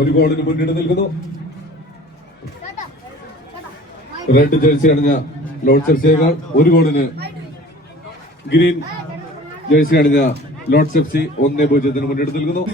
ഒരു ഗോളിന് മുന്നിട്ട് നിൽക്കുന്നു. റെഡ് ജേഴ്സി അണിഞ്ഞ ലോർഡ്സ് എഫ് സിയേക്കാൾ ഒരു ഗോളിന് ഗ്രീൻ ജേഴ്സി അണിഞ്ഞ ലോർഡ്സ് എഫ് സി 1-0 മുന്നിട്ട് നിൽക്കുന്നു.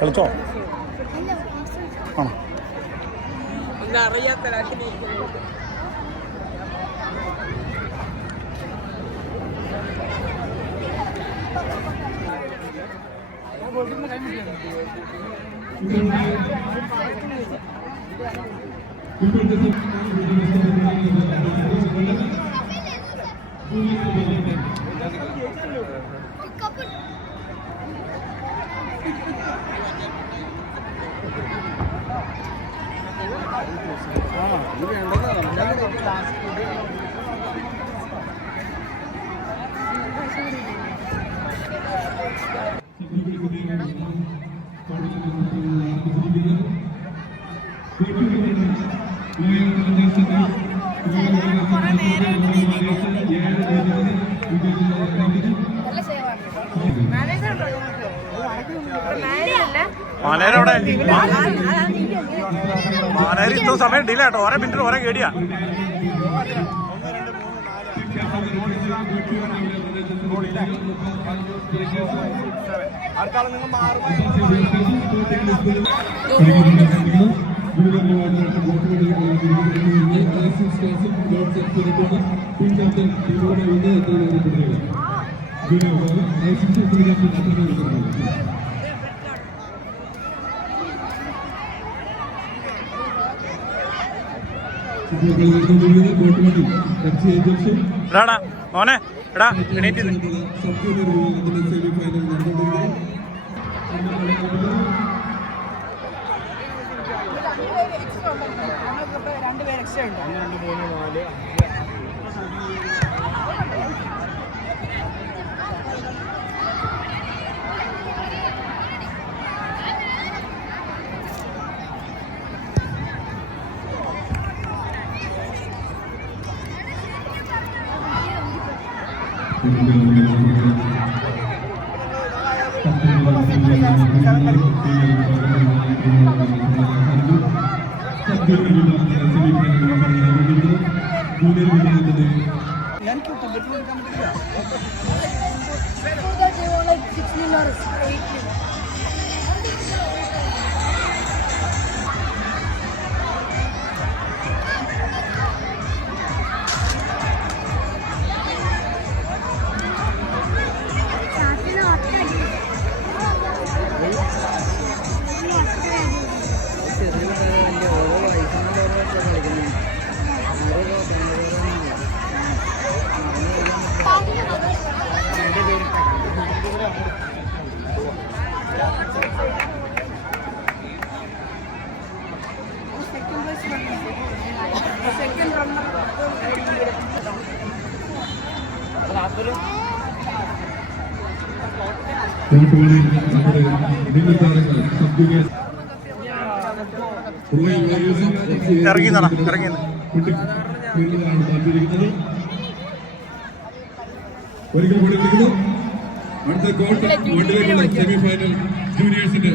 കളിച്ചോ അറിയാത്ത മാനേരവിടെ മാനേര് ഇത്ര സമയം ഡിലേ ആട്ടോ. ഓരോ മിനിറ്റ് ഓരോ കേടിയാ. എടാ മോനെ എടാ എണീറ്റ് രണ്ടുപേര് എക്സ്ട്രാ ഉണ്ട്. 2, 3, 4 ഇറങ്ങി ഇറങ്ങി ഒരിക്കൽ കൂടി നിൽക്കുന്നു. അടുത്ത ക്വാർട്ടറിലേക്കുള്ള സെമിഫൈനൽ ജൂനിയേഴ്സിന്റെ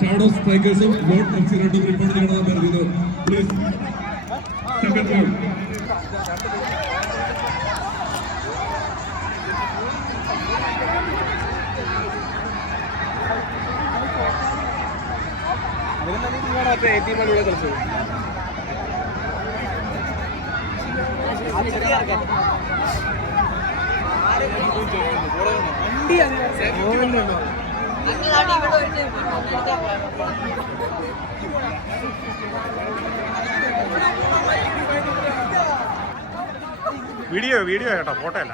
ഷാഡോ സ്ട്രൈക്കേഴ്സും ഗോൾ എഫ് രണ്ടും റിപ്പോർട്ട് ചെയ്യണമെന്ന് പറയുന്നത്. Please second goal. വീഡിയോ കേട്ടോ, ഫോട്ടോ അല്ല.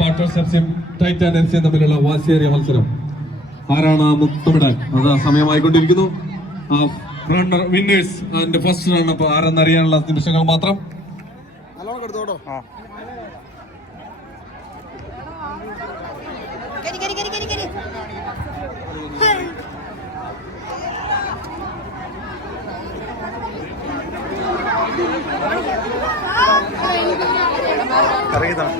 സ്പാർട്ടൻസ് എഫ്സിയും ടൈറ്റാൻ എഫ്സിയും തമ്മിലുള്ള വാശിയേറിയ മത്സരം. ആരാണ് ആ മുത്തമിടാൻ? അതാ സമയമായിക്കൊണ്ടിരിക്കുന്നു. Runner winners and first run up ആരെന്നറിയാനുള്ള നിമിഷങ്ങൾ മാത്രം. ഇറങ്ങിയതാണ്.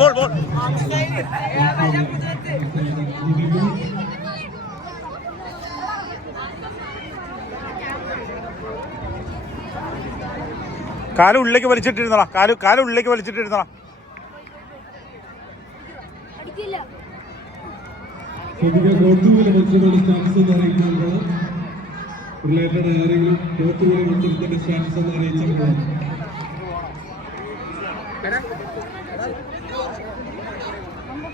ബോൾ ബോൾ കാല് ഉള്ളിലേക്ക് വലിച്ചിട്ടിരുന്നടാ. കാല് ഉള്ളിലേക്ക് വലിച്ചിട്ടിരുന്നടാ.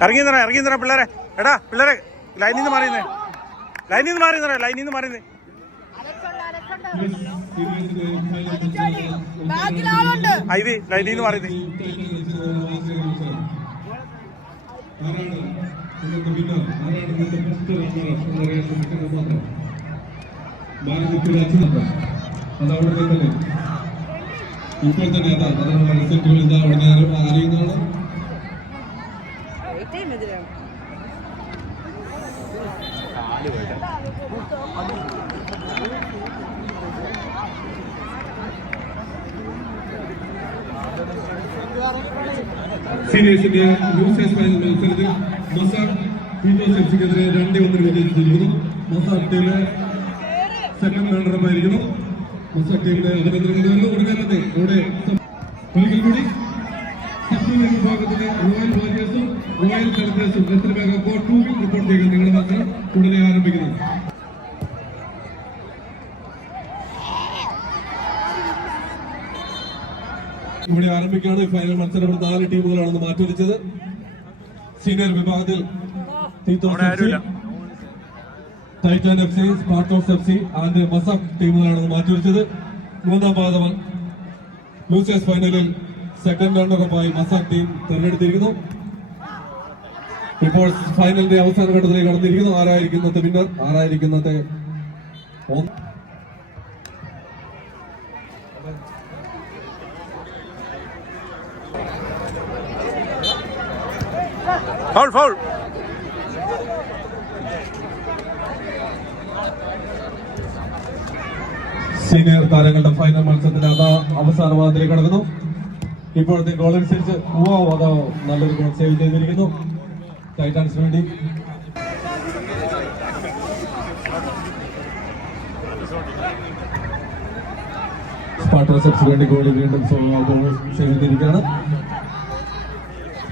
ഇറങ്ങിന്നറ പിള്ളേരെ. എടാ പിള്ളേരെ ലൈനിൽ നിന്ന് മാറിയുന്നേ. ഐവി ലൈനിൽ നിന്ന് മാറിയുന്നേ. ഇപ്പോൾ തന്നെ അതിനുള്ള റിസൾട്ടുകൾ ഇതാ ഉടനെ അറിയുന്നതാണ്. സീനിയേഴ്സിന്റെ ന്യൂസ് ഫൈനൽ മത്സരത്തിൽ മൊസാഡ് പീറ്റേഴ്സ് എഫ്സിക്കെതിരെ 2-1 വിജയിച്ചിരിക്കുന്നു. മൊസാഡ് ടീമിലെ സെക്കൻഡ് റണ്ണറപ്പായിരിക്കുന്നു. മൊസാഡ് ടീമിന്റെ അഭിനന്ദനങ്ങൾ ഉടനെ തന്നെ ഇവിടെ ഒരിക്കൽ കൂടി സബ്ജൂനിയർ വിഭാഗത്തിലെ റോയൽ വാരിയേഴ്സും റോയൽ ചലഞ്ചേഴ്സും എത്ര ബാഗ് കോട്ട് 2 റിപ്പോർട്ട് ചെയ്യുക. നിങ്ങളുടെ മത്സരം ഉടനെ ആരംഭിക്കുന്നു. ഇവിടെ ആരംഭിക്കുകയാണ് ഫൈനൽ മത്സരം. 4 ടീമുകളാണ് മാറ്റിവെച്ചത്. സീനിയർ വിഭാഗത്തിൽ ടൈറ്റാൻ എഫ്സി, സ്പാർട്ടോസ് എഫ്സി ആൻഡ് മസാബ് ടീമുകളാണ് മാറ്റിവെച്ചത്. 3-ാം പാദം ലൂസേഴ്സ് ഫൈനലിൽ സെക്കൻഡ് റണ്ണറപ്പായി മസാബ് ടീം തെരഞ്ഞെടുത്തിരിക്കുന്നു. ഇപ്പോൾ ഫൈനലിന്റെ അവസാന ഘട്ടത്തിലേക്ക് കടന്നിരിക്കുന്നു. ആരായിരിക്കുന്നത് വിന്നർ? ആരായിരിക്കുന്നത് ഫൗൾ ഫൗൾ. സീനിയർ താരങ്ങളുടെ ഫൈനൽ മത്സരത്തിന് അതാ അവസാന പാദത്തിലേക്ക് കടക്കുന്നു. ഇപ്പോഴത്തെ ഗോൾ അനുസരിച്ച് അതാ നല്ലൊരു ഗോൾ സേവ് ചെയ്തിരിക്കുന്നു ടൈറ്റാൻസിന് വേണ്ടി. സ്പാർട്ടൻസ് വേണ്ടി ഗോൾ വീണ്ടും സേവ് ചെയ്തിരിക്കുകയാണ്.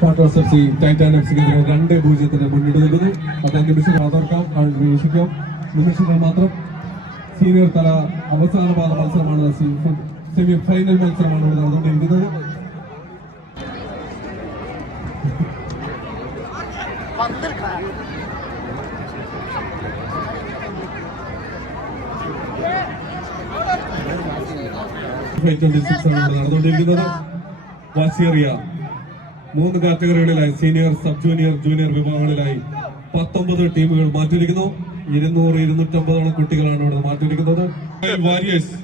Partners F C Titan F സിക്കെതിരെ 2-0 മുന്നിട്ട് നിൽക്കുന്നു. 15 നിമിഷങ്ങൾ അതോർക്കാം, വീക്ഷിക്കാം. നിമിഷങ്ങൾ മാത്രം. സീനിയർ തല അവസാന പാദ മത്സരമാണ്, സെമി ഫൈനൽ മത്സരമാണ് ഇവിടെ നടന്നുകൊണ്ടിരിക്കുന്നത്. നടന്നുകൊണ്ടിരിക്കുന്നത്. വാശിയേറിയ 3 കാറ്റഗറികളിലായി സീനിയർ, സബ് ജൂനിയർ, ജൂനിയർ വിഭാഗങ്ങളിലായി 19 ടീമുകൾ മാറ്റിയിരിക്കുന്നു. 200-250 കുട്ടികളാണ് ഇവിടെ മാറ്റിയിരിക്കുന്നത്. വാരിയേഴ്സ്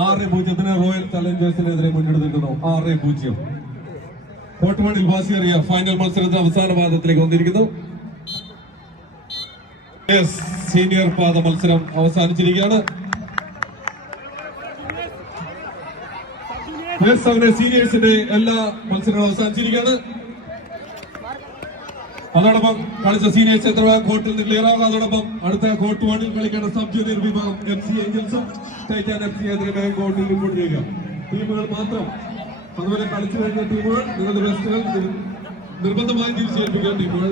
6-0 റോയൽ ചലഞ്ചേഴ്സിനെതിരെ മുന്നിട്ട് നിൽക്കുന്നു. 6-0. കോർട്ട് 1-ൽ വാശിയേറിയ ഫൈനൽ മത്സരത്തിന് അവസാന പാദത്തിലേക്ക് വന്നിരിക്കുന്നു. സീനിയർ പാദ മത്സരം അവസാനിച്ചിരിക്കുകയാണ്. സീനിയേഴ്സിന്റെ എല്ലാ മത്സരങ്ങളും അവസാനിച്ചിരിക്കുകയാണ്. അതോടൊപ്പം കളിച്ച സീനിയേഴ്സ് എത്ര കോർട്ടിൽ നിന്ന് ക്ലിയർ ആകും. അതോടൊപ്പം അടുത്ത കോർട്ട് 1-ൽ കളിക്കേണ്ട സബ് ജൂനിയർ വിഭാഗം FC ഏഞ്ചൽസും ടൈറ്റാൻ FC എതിരെ കോർട്ടിൽ റിപ്പോർട്ട് ചെയ്യുക. ടീമുകൾ മാത്രം. അതുപോലെ കളിച്ചു കഴിഞ്ഞ ടീമുകൾ നിങ്ങളുടെ ബെസ്റ്റുകൾ നിർബന്ധമായി തിരിച്ചേൽപ്പിക്കുക. ടീമുകൾ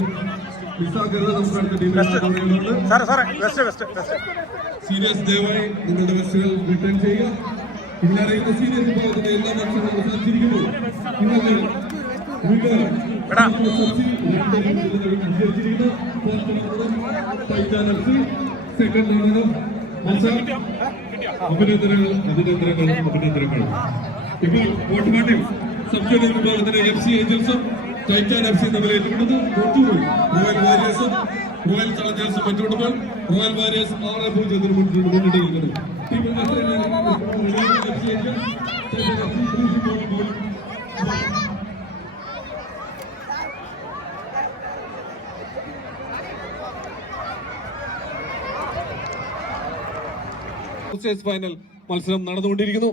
മിസ്സാക്കരുത്. നമുക്ക് അടുത്ത ടീമുകളുണ്ട്. സീനിയേഴ്സ് ദയവായി നിങ്ങളുടെ ബെസ്റ്റുകൾ റിട്ടേൺ ചെയ്യുക. ഇതിനറിയുന്ന സീനിയർ വിഭാഗത്തിന്റെ എല്ലാ മത്സരങ്ങളും അവസാനിച്ചിരിക്കുന്നു. അഭിനന്ദനങ്ങൾ. ഇപ്പോൾ കോട്ടുപാട്ടിൽ സബ് ജൂനിയർ വിഭാഗത്തിന്റെ FC ഏഞ്ചൽസും ടൈറ്റാൻ FC തമ്മിൽ ഏറ്റുമുട്ടുന്നു. റോയൽ വാരിയേഴ്സും റോയൽ ചലഞ്ചേഴ്സും ഏറ്റുമുട്ടുമ്പോൾ റോയൽ വാരിയേഴ്സ് 6-0 മുന്നിട്ടിരിക്കുന്നു. ഫൈനൽ മത്സരം നടന്നുകൊണ്ടിരിക്കുന്നു.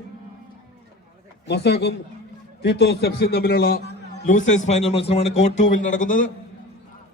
മസാക്കും തീത്തോസ് എഫ് സിയും തമ്മിലുള്ള ലൂസേഴ്സ് ഫൈനൽ മത്സരമാണ് കോർട്ട് 2-ൽ നടക്കുന്നത്.